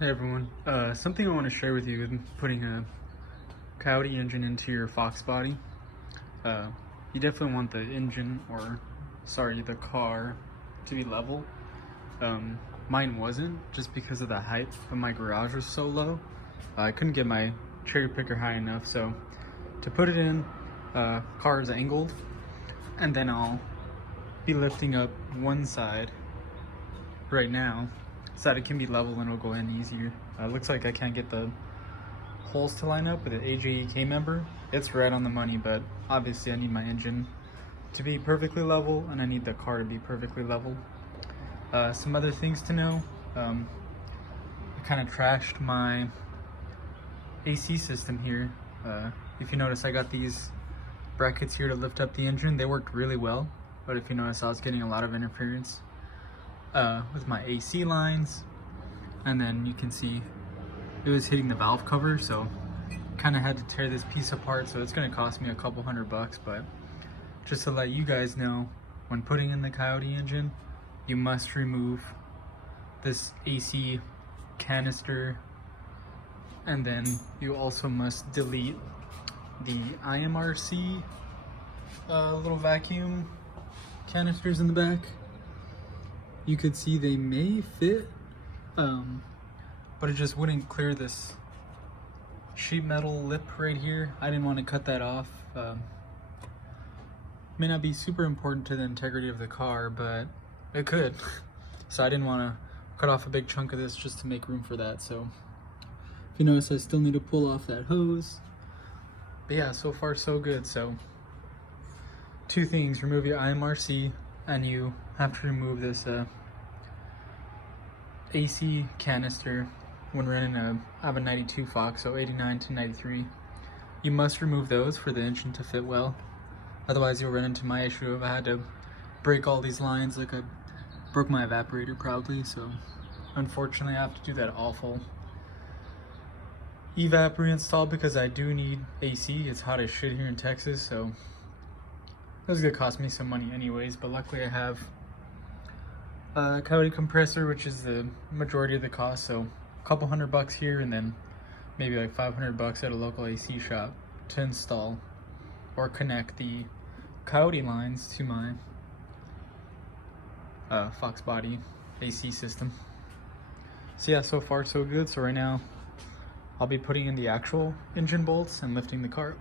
Hey everyone, something I want to share with you with putting a Coyote engine into your Foxbody. Uh, you definitely want the engine, the car to be level. Mine wasn't, just because of the height of my garage was so low. I couldn't get my cherry picker high enough, so to put it in, car is angled, and then I'll be lifting up one side right now so that it can be level and it'll go in easier. Looks like I can't get the holes to line up with the AJEK member. It's right on the money, but obviously I need my engine to be perfectly level and I need the car to be perfectly level. Some other things to know. I kind of trashed my AC system here. If you notice, I got these brackets here to lift up the engine. They worked really well, but if you notice, I was getting a lot of interference with my AC lines, and then you can see it was hitting the valve cover, so kind of had to tear this piece apart, so it's going to cost me a couple $100, but just to let you guys know, when putting in the Coyote engine, you must remove this AC canister, and then you also must delete the IMRC little vacuum canisters in the back. You could see they may fit, but it just wouldn't clear this sheet metal lip right here. I didn't want to cut that off. May not be super important to the integrity of the car, but it could. So I didn't want to cut off a big chunk of this just to make room for that. So if you notice, I still need to pull off that hose. But yeah, so far so good. So two things: remove your IMRC, and you have to remove this AC canister when running I have a 92 Fox, so 89 to 93. You must remove those for the engine to fit well. Otherwise you'll run into my issue of I had to break all these lines, like I broke my evaporator probably, so unfortunately I have to do that awful evap reinstall because I do need AC. It's hot as shit here in Texas, so it was gonna cost me some money anyways, but luckily I have a Coyote compressor, which is the majority of the cost, so a couple $100 here and then maybe like $500 at a local AC shop to install or connect the Coyote lines to my Foxbody AC system. So yeah, so far so good. So right now I'll be putting in the actual engine bolts and lifting the car.